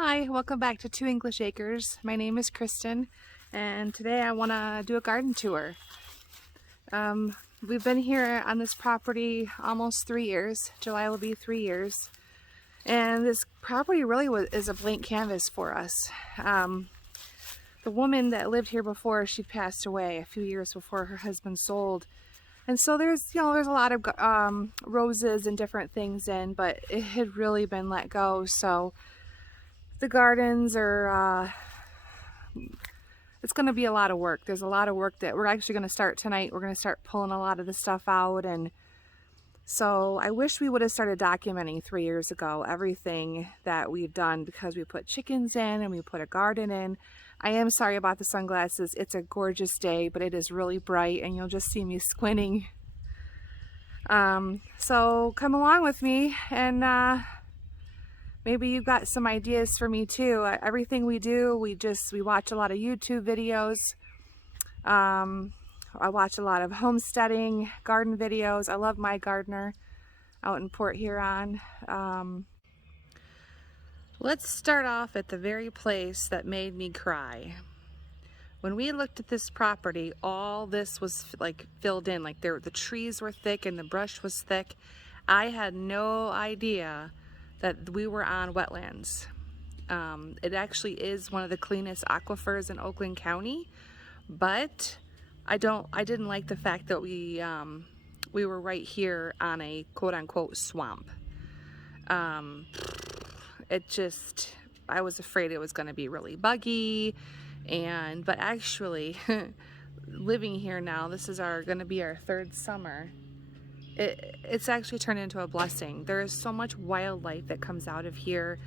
Hi, welcome back to Two English Acres. My name is Kristen, and today I want to do a garden tour. We've been here on this property almost 3 years. July will be 3 years. And this property really is a blank canvas for us. The woman that lived here before, she passed away a few years before her husband sold. And so there's a lot of roses and different things in, but it had really been let go. So the gardens are, it's going to be a lot of work. There's a lot of work that we're actually going to start tonight. We're going to start pulling a lot of the stuff out. And so I wish we would have started documenting 3 years ago everything that we've done, because we put chickens in and we put a garden in. I am sorry about the sunglasses. It's a gorgeous day, but it is really bright and you'll just see me squinting. So come along with me and maybe you've got some ideas for me too. Everything we do, we watch a lot of YouTube videos. I watch a lot of homesteading, garden videos. I love my gardener out in Port Huron. Let's start off at the very place that made me cry. When we looked at this property, all this was like filled in, like the trees were thick and the brush was thick. I had no idea that we were on wetlands. It actually is one of the cleanest aquifers in Oakland County, but I didn't like the fact that we were right here on a quote-unquote swamp. I was afraid it was going to be really buggy, but actually living here now, this is going to be our 3rd summer. It's actually turned into a blessing. There is so much wildlife that comes out of here.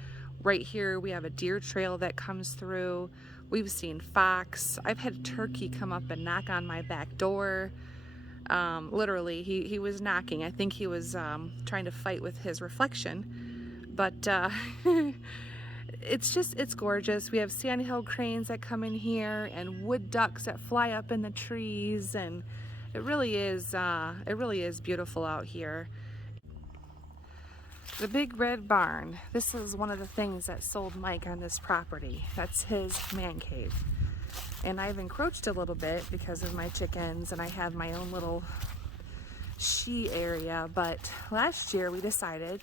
Right here we have a deer trail that comes through. We've seen fox. I've had a turkey come up and knock on my back door. Literally, he was knocking. I think he was trying to fight with his reflection. But it's gorgeous. We have sandhill cranes that come in here and wood ducks that fly up in the trees, and it really is beautiful out here. The big red barn. This is one of the things that sold Mike on this property. That's his man cave. And I've encroached a little bit because of my chickens, and I have my own little she area. But last year we decided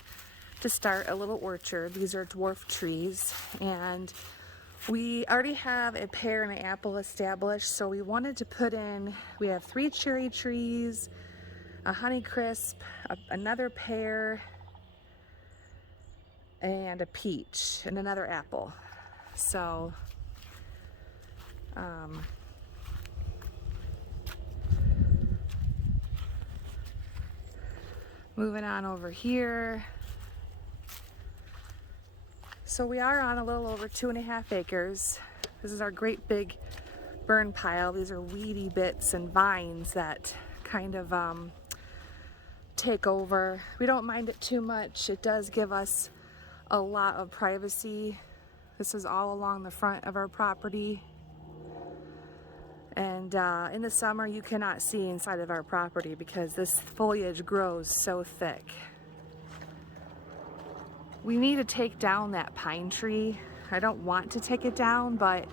to start a little orchard. These are dwarf trees, and we already have a pear and an apple established, so we wanted to put in, we have 3 cherry trees, a Honeycrisp, another pear, and a peach, and another apple. So, moving on over here. So we are on a little over 2.5 acres. This is our great big burn pile. These are weedy bits and vines that kind of take over. We don't mind it too much. It does give us a lot of privacy. This is all along the front of our property. And in the summer you cannot see inside of our property because this foliage grows so thick. We need to take down that pine tree. I don't want to take it down, but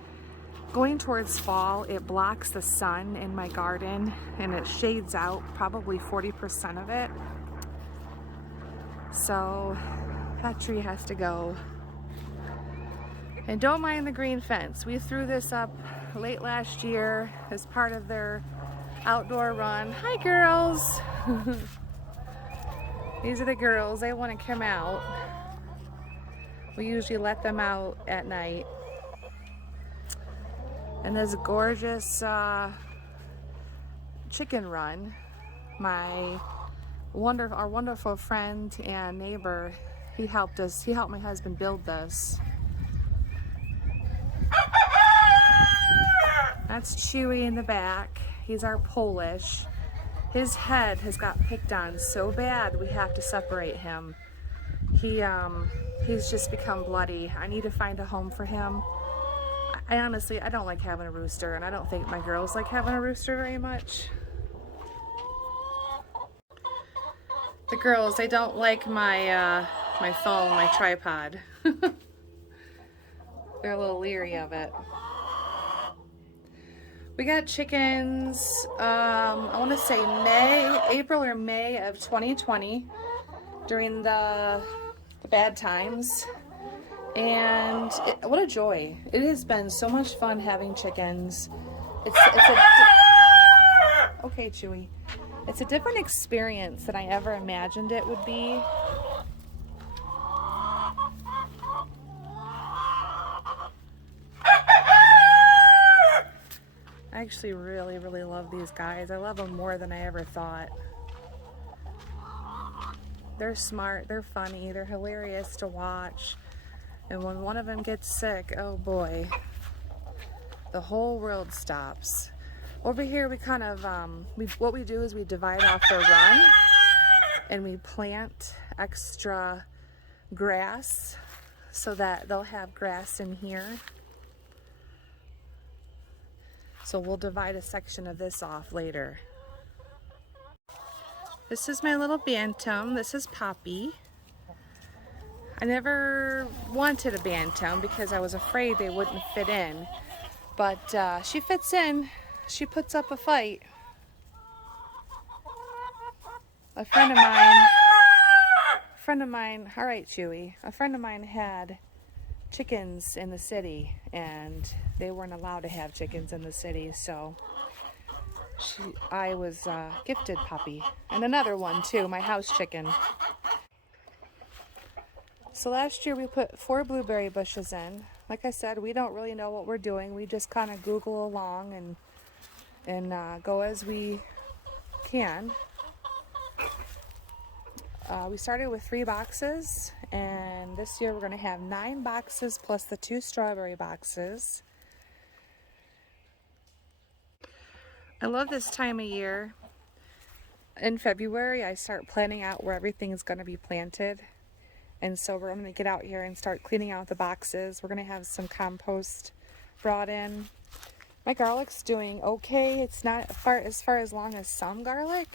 going towards fall, it blocks the sun in my garden and it shades out probably 40% of it. So that tree has to go. And don't mind the green fence. We threw this up late last year as part of their outdoor run. Hi, girls. These are the girls. They want to come out. We usually let them out at night. And this gorgeous chicken run, our wonderful friend and neighbor, he helped my husband build this. That's Chewy in the back. He's our Polish. His head has got picked on so bad we have to separate him. He's just become bloody. I need to find a home for him. I honestly don't like having a rooster, and I don't think my girls like having a rooster very much. The girls, they don't like my phone, my tripod. They're a little leery of it. We got chickens, I want to say April or May of 2020 during the bad times. And what a joy. It has been so much fun having chickens. Okay, Chewy. It's a different experience than I ever imagined it would be. I actually really, really love these guys. I love them more than I ever thought. They're smart, they're funny, they're hilarious to watch. And when one of them gets sick, oh boy, the whole world stops. Over here we kind of, what we do is we divide off their run and we plant extra grass so that they'll have grass in here. So we'll divide a section of this off later. This is my little bantam. This is Poppy. I never wanted a bantam because I was afraid they wouldn't fit in. But she fits in. She puts up a fight. A friend of mine, all right, Chewy. A friend of mine had chickens in the city, and they weren't allowed to have chickens in the city, so I was gifted Poppy. And another one too, my house chicken. So last year we put 4 blueberry bushes in. Like I said, we don't really know what we're doing. We just kind of Google along and go as we can. We started with 3 boxes, and this year we're going to have 9 boxes plus the 2 strawberry boxes. I love this time of year. In February, I start planning out where everything is going to be planted. And so we're going to get out here and start cleaning out the boxes. We're going to have some compost brought in. My garlic's doing okay. It's not as far as long as some garlic,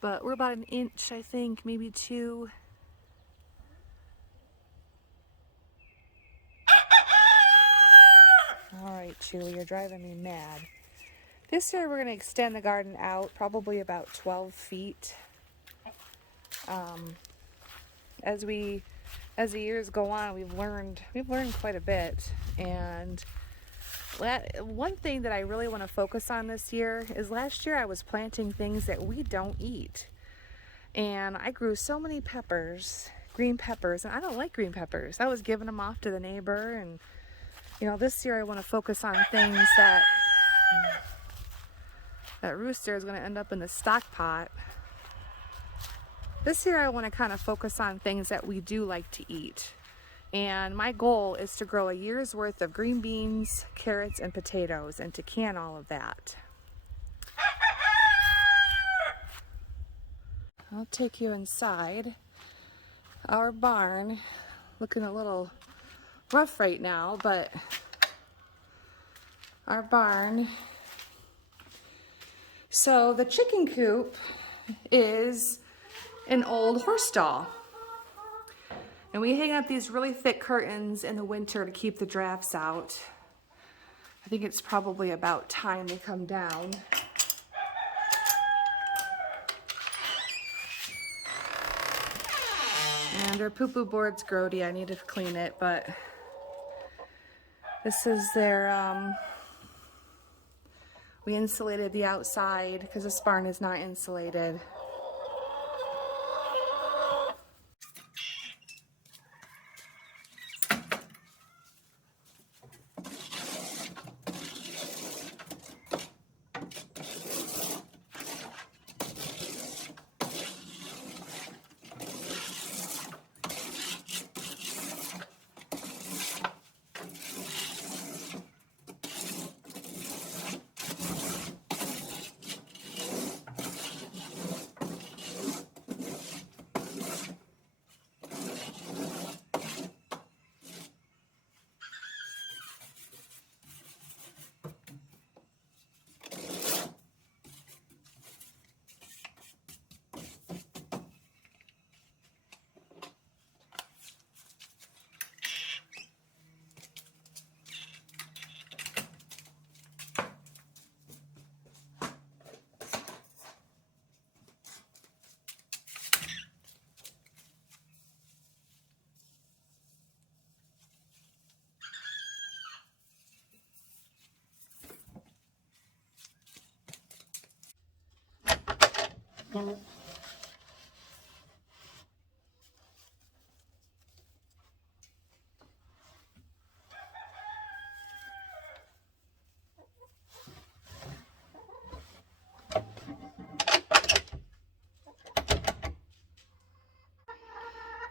but we're about 1 inch, I think, maybe 2. All right, Chewy, you're driving me mad. This year we're going to extend the garden out probably about 12 feet. As the years go on, we've learned quite a bit. And one thing that I really want to focus on this year is last year I was planting things that we don't eat. And I grew so many peppers, green peppers, and I don't like green peppers. I was giving them off to the neighbor, and you know, this year I want to focus on things that rooster is going to end up in the stock pot. This year I want to kind of focus on things that we do like to eat. And my goal is to grow a year's worth of green beans, carrots, and potatoes, and to can all of that. I'll take you inside. Our barn, looking a little rough right now, but our barn. So the chicken coop is an old horse stall. And we hang up these really thick curtains in the winter to keep the drafts out. I think it's probably about time they come down. And our poo-poo board's grody. I need to clean it, but this is their, we insulated the outside because this barn is not insulated.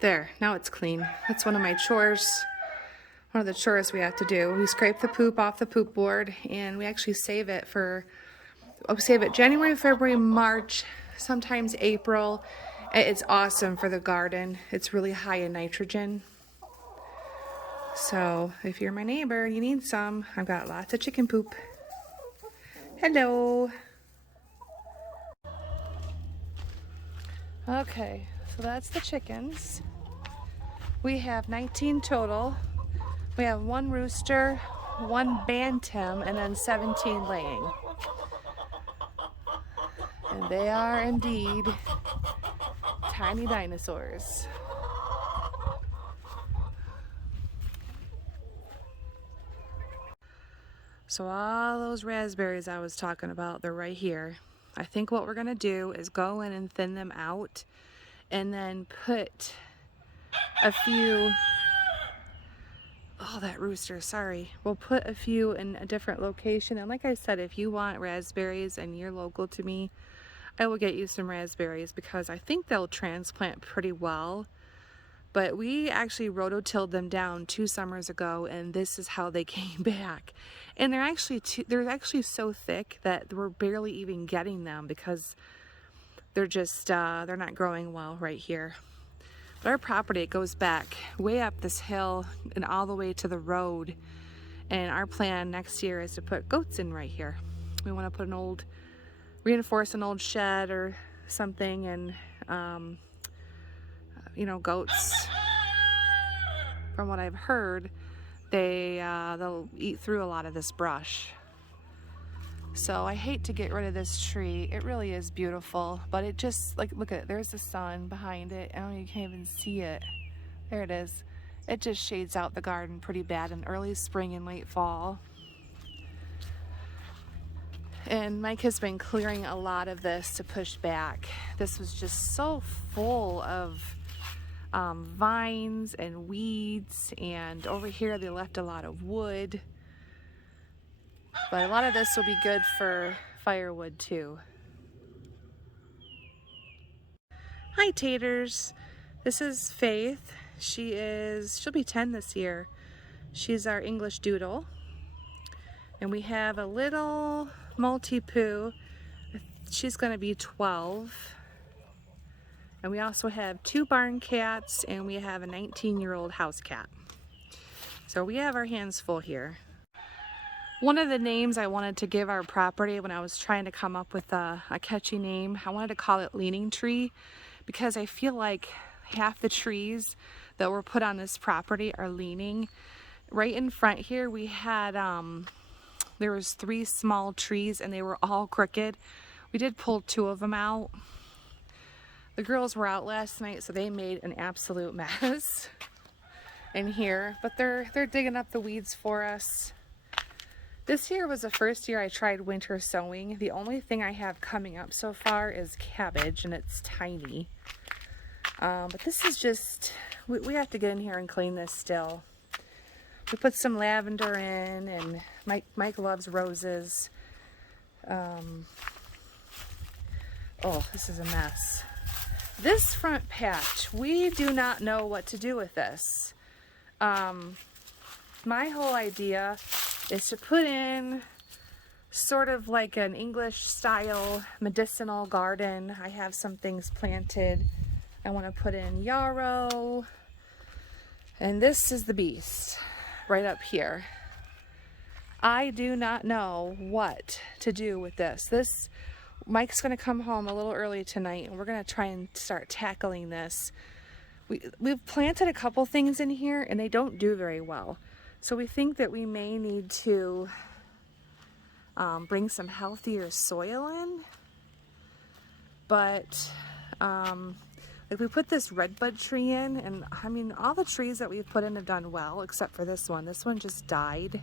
There, now it's clean. That's one of my chores. One of the chores we have to do. We scrape the poop off the poop board, and we actually save it for, we save it January, February, March, sometimes April. It's awesome for the garden. It's really high in nitrogen. So if you're my neighbor, you need some. I've got lots of chicken poop. Hello. Okay, so that's the chickens. We have 19 total. We have 1 rooster, 1 bantam, and then 17 laying. And they are indeed tiny dinosaurs. So all those raspberries I was talking about, they're right here. I think what we're gonna do is go in and thin them out and then put a few, oh, that rooster, sorry. We'll put a few in a different location. And like I said, if you want raspberries and you're local to me, I will get you some raspberries because I think they'll transplant pretty well. But we actually rototilled them down 2 summers ago, and this is how they came back. And they're actually so thick that we're barely even getting them because they're just they're not growing well right here. But our property, it goes back way up this hill and all the way to the road. And our plan next year is to put goats in right here. We want to put reinforce an old shed or something, and you know, goats, from what I've heard, they'll eat through a lot of this brush. So I hate to get rid of this tree. It really is beautiful, but it just, like, look at it. There's the sun behind it. I don't know, you can't even see it. There it is. It just shades out the garden pretty bad in early spring and late fall. And Mike has been clearing a lot of this to push back. This was just so full of vines and weeds, and over here they left a lot of wood. But a lot of this will be good for firewood too. Hi taters. This is Faith. She'll be 10 this year. She's our English doodle. And we have a little Maltipoo. She's gonna be 12. And we also have 2 barn cats, and we have a 19-year-old house cat. So we have our hands full here. One of the names I wanted to give our property when I was trying to come up with a catchy name, I wanted to call it Leaning Tree, because I feel like half the trees that were put on this property are leaning. Right in front here we had, there was 3 small trees and they were all crooked. We did pull 2 of them out. The girls were out last night, so they made an absolute mess in here, but they're digging up the weeds for us. This year was the first year I tried winter sowing. The only thing I have coming up so far is cabbage, and it's tiny. But this is just, we have to get in here and clean this still. We put some lavender in, and Mike loves roses. Oh, this is a mess. This front patch, we do not know what to do with this. My whole idea is to put in sort of like an English style medicinal garden. I have some things planted. I want to put in yarrow, and this is the beast right up here. I do not know what to do with this. Mike's going to come home a little early tonight, and we're going to try and start tackling this. We've planted a couple things in here, and they don't do very well. So we think that we may need to bring some healthier soil in. But like we put this redbud tree in, and I mean, all the trees that we've put in have done well, except for this one. This one just died.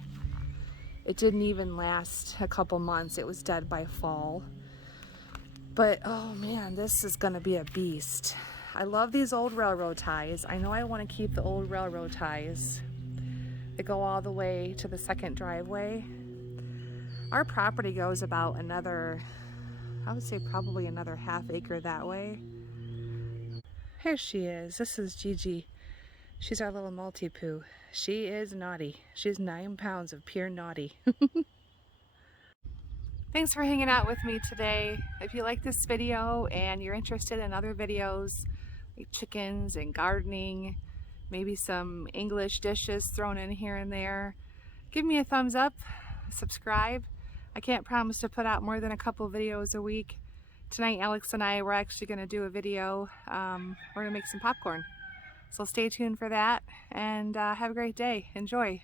It didn't even last a couple months. It was dead by fall. But oh man, this is gonna be a beast. I love these old railroad ties. I know I want to keep the old railroad ties that go all the way to the second driveway. Our property goes about another, I would say probably another half acre that way. Here she is. This is Gigi. She's our little multi-poo. She is naughty. She's 9 pounds of pure naughty. Thanks for hanging out with me today. If you like this video and you're interested in other videos like chickens and gardening, maybe some English dishes thrown in here and there, give me a thumbs up, subscribe. I can't promise to put out more than a couple videos a week. Tonight Alex and I were actually going to do a video. We're going to make some popcorn. So stay tuned for that, and have a great day. Enjoy.